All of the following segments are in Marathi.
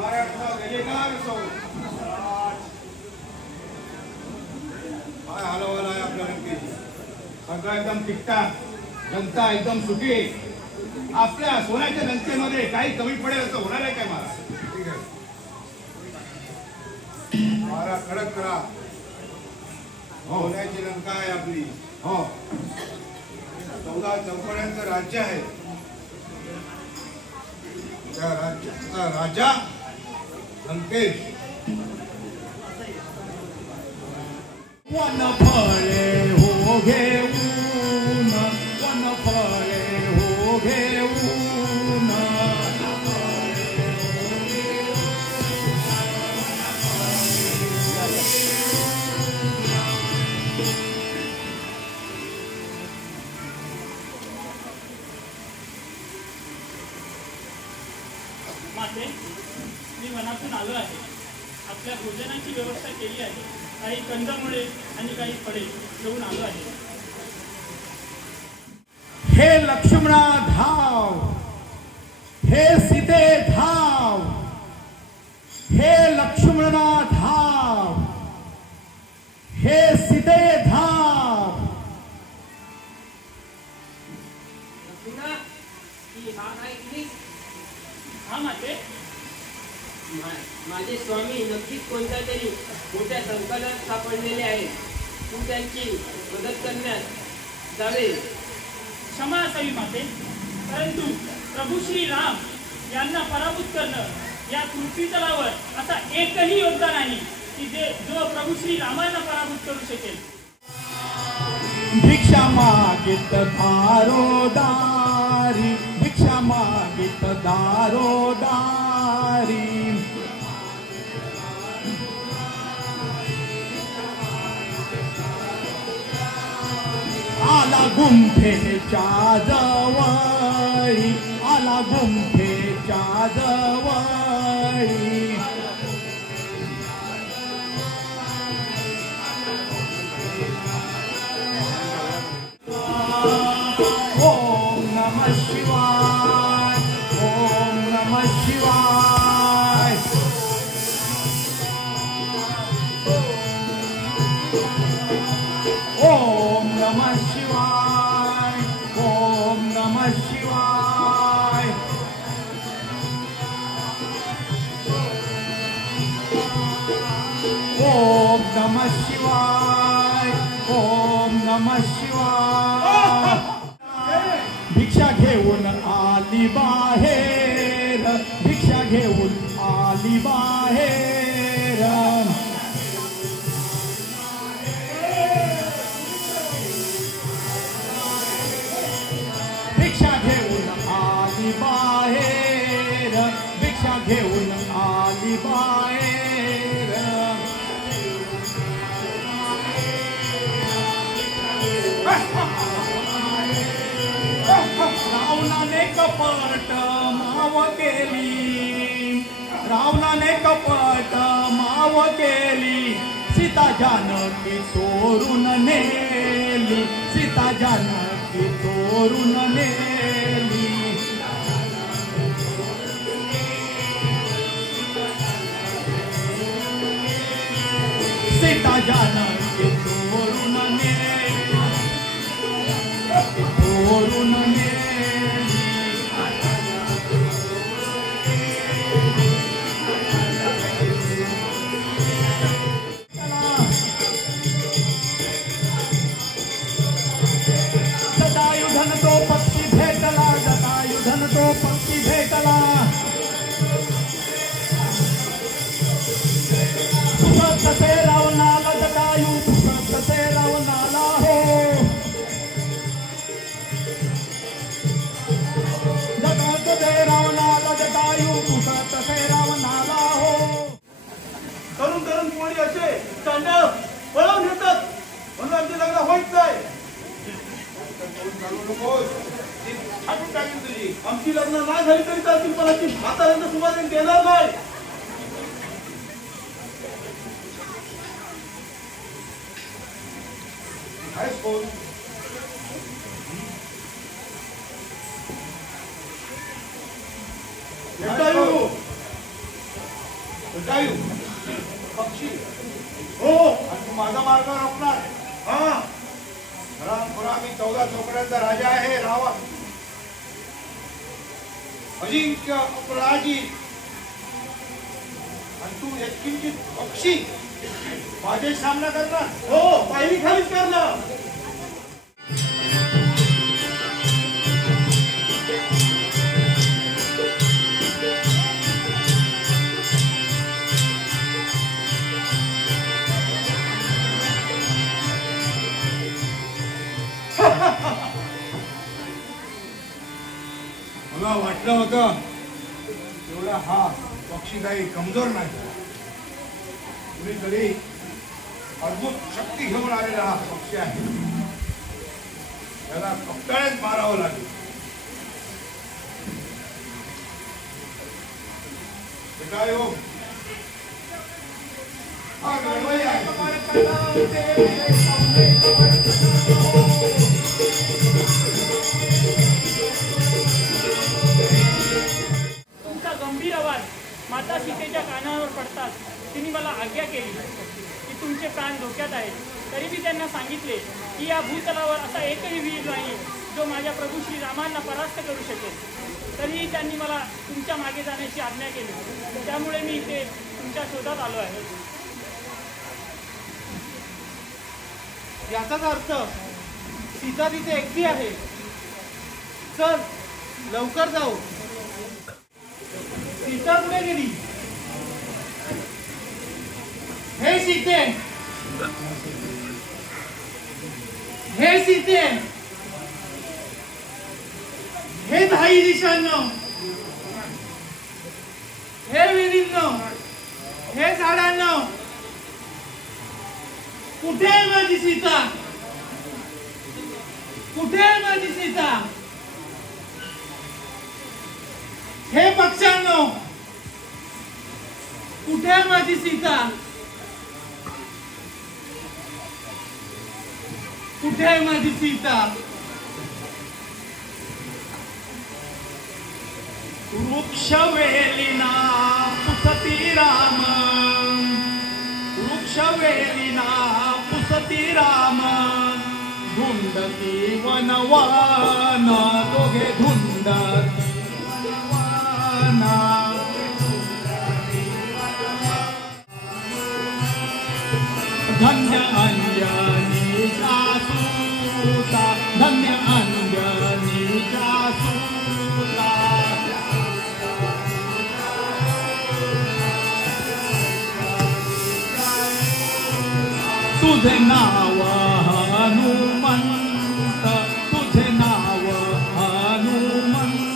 महाराष्ट्र गजेकार असो काय हलवाला आहे आपल्या लंकेची. सगळं एकदम टिकटाक, जनता एकदम सुखी. आपल्या सोन्याच्या लंकेमध्ये काही कमी पडेल असं होणार आहे काय महाराज? ठीक आहे महाराज, कडक करा. सोन्याची लंका आहे आपली. हो, 14 चौकोन्यांचं राज्य आहे. त्या राज्याचा राजा लंकेश. वन फळे हो घेऊन, वन फळे हो घेऊन, माते, मी वनातून आलो आहे. आपल्या भोजनाची व्यवस्था केली आहे. काही कंदमुळे आणि काही फळे घेऊन आलो आहे. हे लक्ष्मणा धाव, हे सीते धाव, हे लक्ष्मणा धाव, हे सीते धाव. हा माते, माझे स्वामी नक्कीच कोणत्या तरी मोठ्या संकटात सापडलेले आहेत. तू त्यांची मदत करण्यास जावे. क्षमा असावी माते, परंतु प्रभू श्री राम यांना पराभूत करणं या पृथ्वीतलावर असा एकही योद्धा नाही की जो प्रभू श्री रामांना पराभूत करू शकेल. भिक्षा मागित दारोदारी, भिक्षा मागित दारोदारी. आला गुंफेच्या जवळी, आला गुंफेच्या जवळी. ओम नमः शिवाय, ओम नमः शिवाय. ओम नमः शिवाय, ओम नमः शिवाय. ओम नमः शिवाय, ओम नमः शिवाय. भिक्षा घेऊन आली बाहेर, भिक्षा घेऊन आली बाहेर. भिक्षा घेऊन आली बाहेर, भिक्षा घेऊन आली बाहेर. रावणाने कपट माव केली, रावणाने कपट माव केली. सीता जानकी चोरून नेली, सीता जानकी चोरून नेली. सीता जानकी चोरून नेली, चोरून नेली. जटायुधन तो पक्षी भेटला, जटायुधन तो पक्षी भेटला. पुसत तसे रावणाला जटायू, पुसत तसे रावणाला हो. जटात तसे रावणाला जटायू, पुसत तसे रावणाला हो. तरुण तरुण कोणी असे तांडव पळवून येतात म्हणून आमचे लग्न होत नाही. छाटून टाकेल तुझी. आमची लग्न नाही झाली तरी चालतील, पण आमची म्हाताऱ्यांना सुमारे देणार नाही. आहेस कोण? जटायू जटायू पक्षी हो, आणि तू माझा मार्ग रोखणार. हा खरा मी 14 चौकड्यांचा राजा आहे. रावण अजिंक्य अपराजित, आणि तू यत्किंचित पक्षी माझे सामना करणार. हो, पायरी खालीच करणार. मला वाटलं होतं एवढा हा पक्षी काही कमजोर नाही. कुणीतरी अद्भुत शक्ती घेऊन आलेला हा पक्षी आहे. त्याला कपटाळेच मारावं लागेल. काय हो, हा गणपती आहे. तुमचा गंभीर आवाज माता सीतेच्या कानावर पडताच तिने मला आज्ञा केली की तुमचे प्राण धोक्यात आहेत. तरी मी त्यांना सांगितले की या भूतलावर असा एकही वीर नाही जो माझ्या प्रभू श्रीरामांना परास्त करू शकेल. तरीही त्यांनी मला तुमच्या मागे जाण्याची आज्ञा केली. त्यामुळे मी इथे तुमच्या शोधात आलो आहे. याचाच अर्थ सीता तिथे एकटी आहे. चल लवकर जाऊ. सीता कुठे गेली? हे सीते, हे सीते, हे धाई दिशांनो, हे विहिरींनो, हे झाडांनो, कुठे आहे माझी सीता? कुठे आहे माझी सीता? हे पक्ष्यांनो, कुठे आहे माझी सीता? कुठे आहे माझी सीता? वृक्ष वेलिना पुसती राम, वृक्ष वेलिना पुसती राम, धुंडती वनवान, दोघे धुंडती वनवाना. धन्य अंजनी जासूता, धन्य अंजनी जासूता. तुझे नाव हनुमंत, तुझे नाव हनुमंत.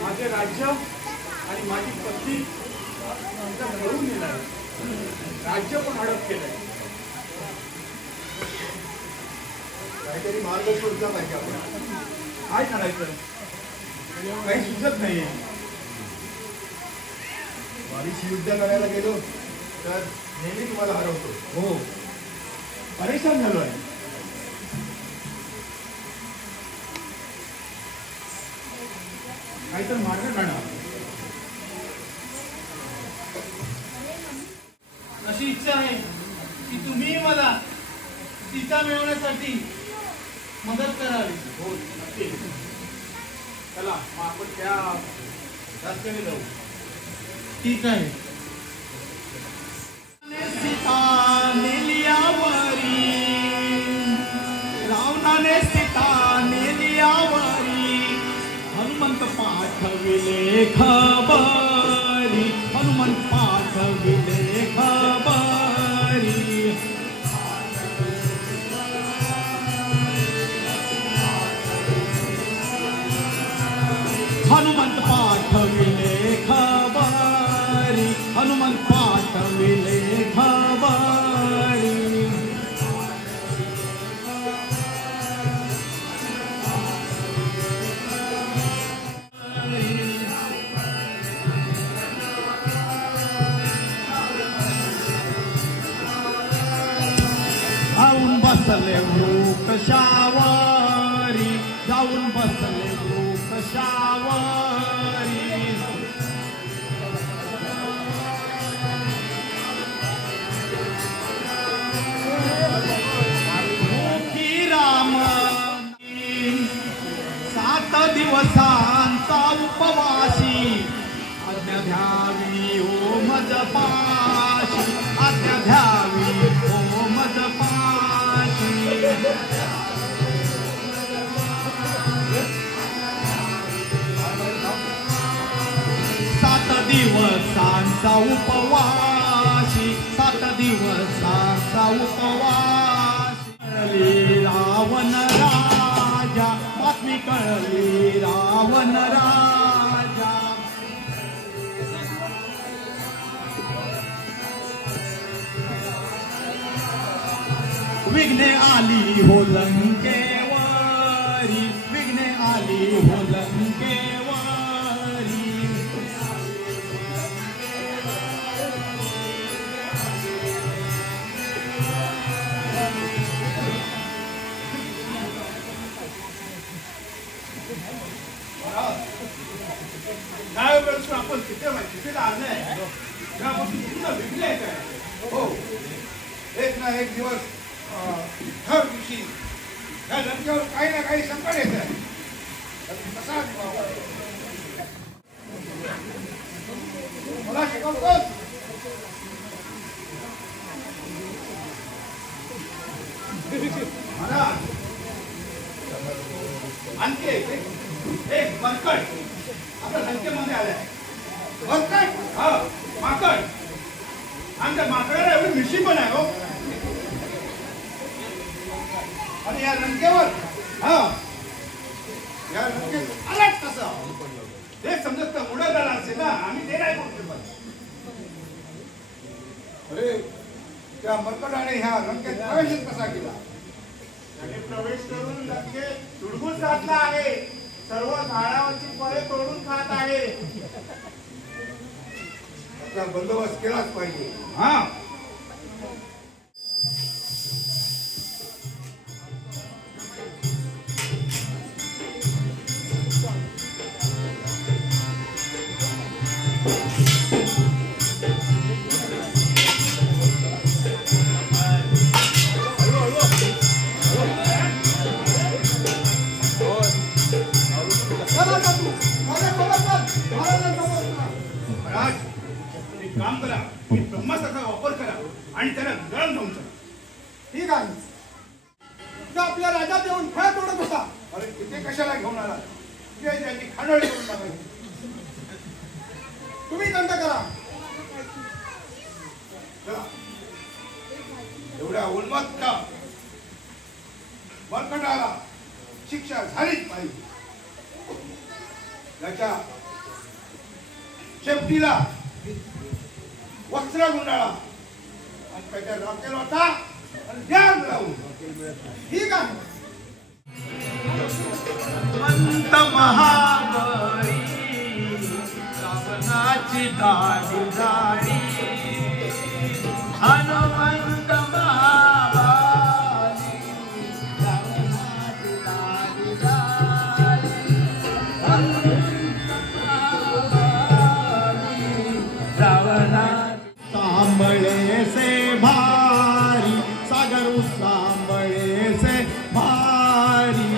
माझे राज्य आणि माझी पत्नी यांचा घडून नेलाय. राज्य पण हडप केलंय. काहीतरी मार्ग शोधला पाहिजे आपण. काय करायचं काही सुचत नाहीये. वारीशी युद्ध करायला गेलो तर नेहमी तुम्हाला हरवतो. हो, परेशान झालोय. काहीतरी मार्ग काढा. अशी इच्छा आहे की तुम्ही मला सीता मिळवण्यासाठी मदत करावी. हो, नक्की. चला मग आपण त्या रस्त्याने जाऊ. ठीक आहे. सीता नेलियावरी, रावणाने सीता नेलियावरी, हनुमंत पाठविले खबरी, हनुमंत पाठविले खबरी. हनुमंत पाठविले खबरी, हनुमंत पाठविले खबरी. बसले वृक्षावरी, जाऊन बसले वृक्षावरी. मुखी राम 7 दिवसांचा उपवासी, आज्ञा द्यावी ओ मजपाशी, आज्ञा द्यावी ओ मजपाशी. 7 दिवसांचा उपवासी, 7 दिवसांचा उपवासी. रावण राजा, बातमी कळली रावण राजा. विघ्ने आली हो लंकेवरी, विघ्ने आली हो लंकेवरी. काय वेळेस आपण तिथे आणलंय त्यापासून पूर्ण विकले काय. हो, एक ना एक दिवस हर दिवशी या लंकेवर काही ना काही संकट येत आहे. कसा मला शिकवतोस? महाराज, आणखी एक बरकट आपल्या लंकेमध्ये आलाय. बरकट? हा, माकड. आणि त्या माकडाला एवढी मिशी पण आहे हो. आणि या लंकेवर हा या लंकेत आलाच कसं ते समजत का उडवला असेल ना. आम्ही ते नाही करू शकत. अरे त्या मरकटाने ह्या लंकेत प्रवेश कसा केला? त्याने प्रवेश करून लंकेत धुडगूस घातला आहे. सर्व झाडावरची फळे तोडून खात आहे. आपला बंदोबस्त केलाच पाहिजे. हा, महाराज एक काम करा, ब्रह्मास्त्राचा वापर करा आणि त्याला गळून जाऊन चला. ठीक आहे. तो आपल्या राजात येऊन फळ तोडत होता. अरे तिथे कशाला घेऊन आला? तिथे त्यांची खांडोळी करून टाकायची. तुम्ही दंड करा. चला. एवढ्या उन्मत्त मरकटाला शिक्षा झालीच पाहिजे. त्याच्या शेपटीला वस्त्र गुंडाळा आणि त्याच्या रॉकेल होता आणि ध्यान लावून. ठीक आहे. हनुमंत महाबळी, रावणाची दाढी जाडी. हनुमंत महाबळी, रावणाची दाढी जाडी. हनुमंत महाबळी, रावणाची सांबळे से भारी, सागर सांबळे से भारी.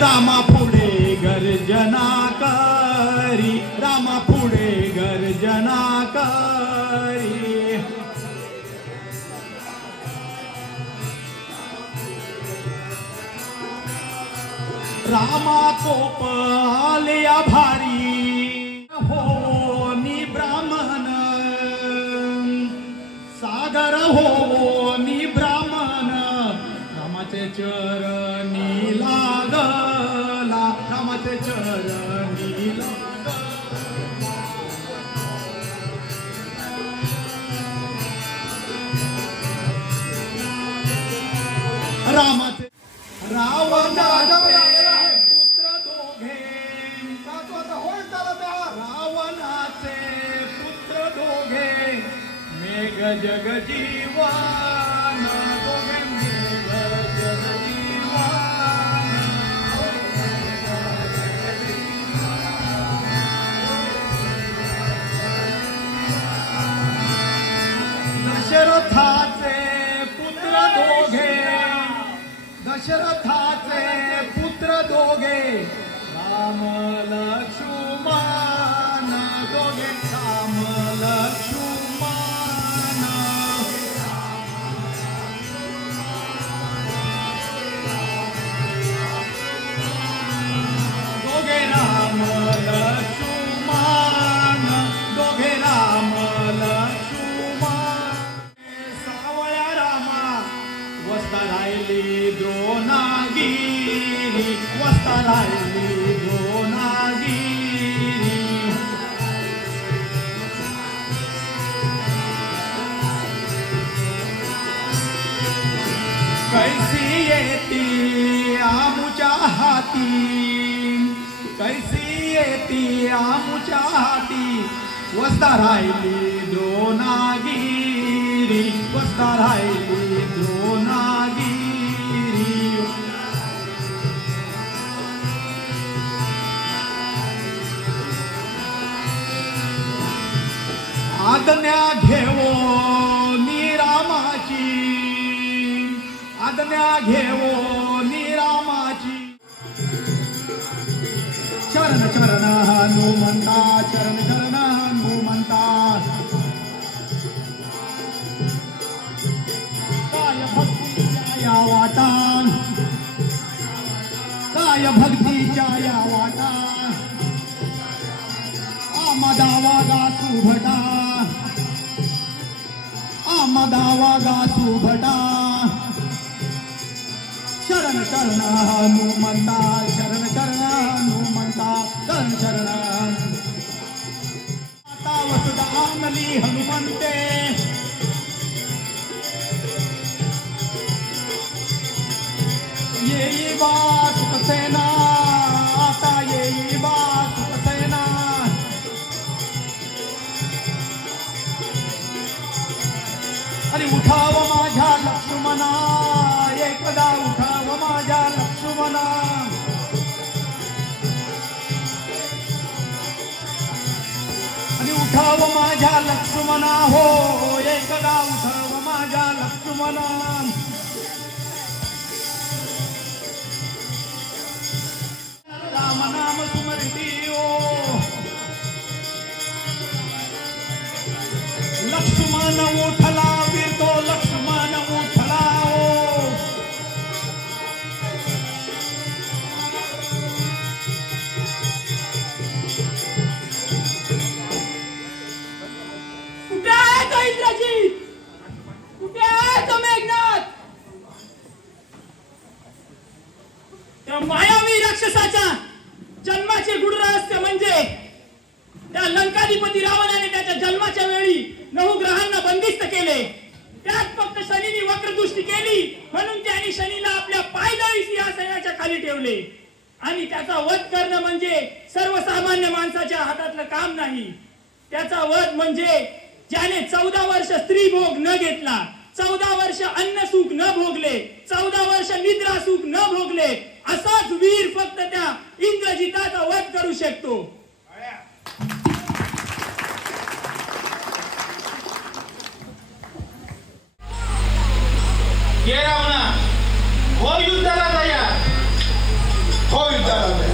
रामा पुढे गर्जना करी, रामा पुढे गर्जना करी. रामा कोप आलिया भारी, हो नि ब्राह्मण सागर, हो नि ब्राह्मण. रामाचे चरणी लागला, रामाचे चरणी लागला. रामाचे रावणाचे पुत्र दोघे, आता होईल त्याला द्या. रावणाचे जगजीवन दोघे जगजीवन दशरथाचे पुत्र दोघे दशरथाचे पुत्र दोघे राम लक्ष्मण दोघे राम लक्ष्मण दोघे राम लक्ष्मण दोघे राम लक्ष्मण सावळ्या रामा वस्ता राहिली द्रोणागिरी वस्ता राहिली द्रोणागिरी कैसी येती आमुच्या हाती कैसी येती आमुच्या हाती वस्ता राहिली द्रोणागिरी वस्ता राहिली द्रोणागिरी आज्ञा घेवो निरामाची आज्ञा घेवो निरामाची चरण चरण हनुमंता चरण चरण हनुमंता काय भक्तीच्या या वाटा काय भक्तीच्या या वाटा आमदा वागा सुभटा आमदा वागा सुभटा शरण शरण हनुमंता शरण शरण हनुमंता शरण शरण माता वसुधा आणली हनुमंते येई बा सुखसेना आता येई बा सुखसेना आणि उठाव माझ्या लक्ष्मणा एकदा उठाव माझ्या लक्ष्मणा आणि उठाव माझ्या लक्ष्मणा हो एकदा उठाव माझ्या लक्ष्मणा राम नाम सुमरिती ओ लक्ष्मण उठला फिरतो लक्ष्मण उठला ओ कुठे आहे तो इंद्रजित कुठे आहे तो मेघनाथ त्या मायावी राक्षसाच्या जन्माचे गूढ रहस्य म्हणजे त्या लंकाधिपती रावणाने त्याच्या जन्माच्या वेळी 9 ग्रहांना बंदिस्त केले त्यात फक्त शनीने वक्रदृष्टी केली म्हणून त्यांनी शनीला आपल्या पायदळी सिंहासनाच्या खाली ठेवले आणि त्याचा वध करणं म्हणजे सर्वसामान्य माणसाच्या हातातलं काम नाही त्याचा वध म्हणजे ज्याने 14 वर्ष स्त्री भोग न घेतला 14 वर्ष अन्न सुख न भोगले 14 वर्ष निद्रा सुख न भोगले असाच वीर फक्त त्या इंद्रजिताचा वध करू शकतो ये रावणा हो युद्धाला तयार हो युद्धाला तयार